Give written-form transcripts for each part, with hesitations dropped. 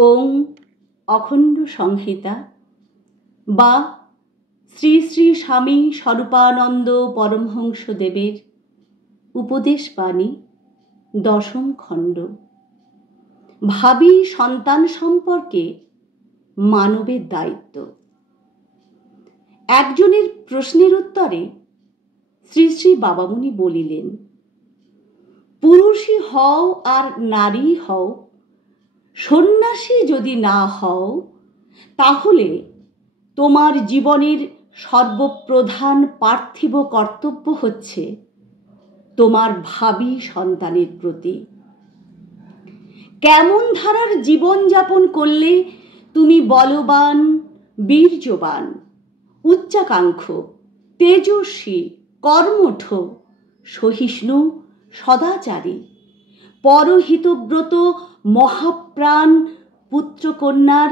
ওং অখণ্ড সংহিতা বা শ্রী শ্রী স্বামী স্বরূপানন্দ পরমহংসদেবের উপদেশ বাণী দশম খণ্ড। ভাবী সন্তান সম্পর্কে মানবের দায়িত্ব। একজনের প্রশ্নের উত্তরে শ্রী শ্রী বাবামুনি বলিলেন, পুরুষই হও আর নারী হও, সন্ন্যাসী যদি না হও, তাহলে তোমার জীবনের সর্বপ্রধান পার্থিব কর্তব্য হচ্ছে তোমার ভাবী সন্তানের প্রতি। কেমন ধারার জীবনযাপন করলে তুমি বলবান, বীর্যবান, উচ্চাকাঙ্ক্ষ, তেজস্বী, কর্মঠ, সহিষ্ণু, সদাচারী, পরহিতব্রত, মহাপ্রাণ পুত্রকন্যার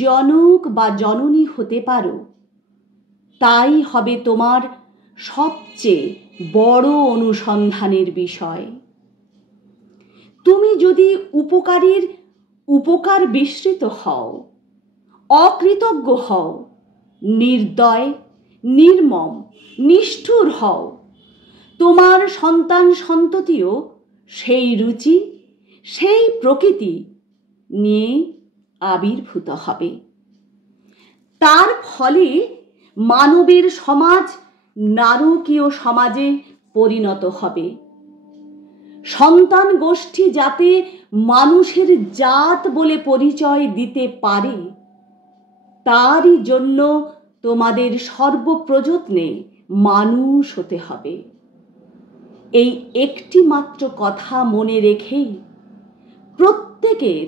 জনক বা জননী হতে পারো, তাই হবে তোমার সবচেয়ে বড় অনুসন্ধানের বিষয়। তুমি যদি উপকারীর উপকার বিস্মৃত হও, অকৃতজ্ঞ হও, নির্দয়, নির্মম, নিষ্ঠুর হও, তোমার সন্তান সন্ততিও সেই রুচি, সেই প্রকৃতি নিয়ে আবির্ভূত হবে। তার ফলে মানবের সমাজ নারকীয় সমাজে পরিণত হবে। সন্তান গোষ্ঠী যাতে মানুষের জাত বলে পরিচয় দিতে পারে, তারই জন্য তোমাদের সর্বপ্রযত্নে মানুষ হতে হবে। এই একটি মাত্র কথা মনে রেখেই প্রত্যেকের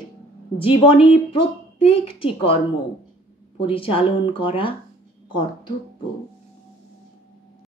জীবনে প্রত্যেকটি কর্ম পরিচালন করা কর্তব্য।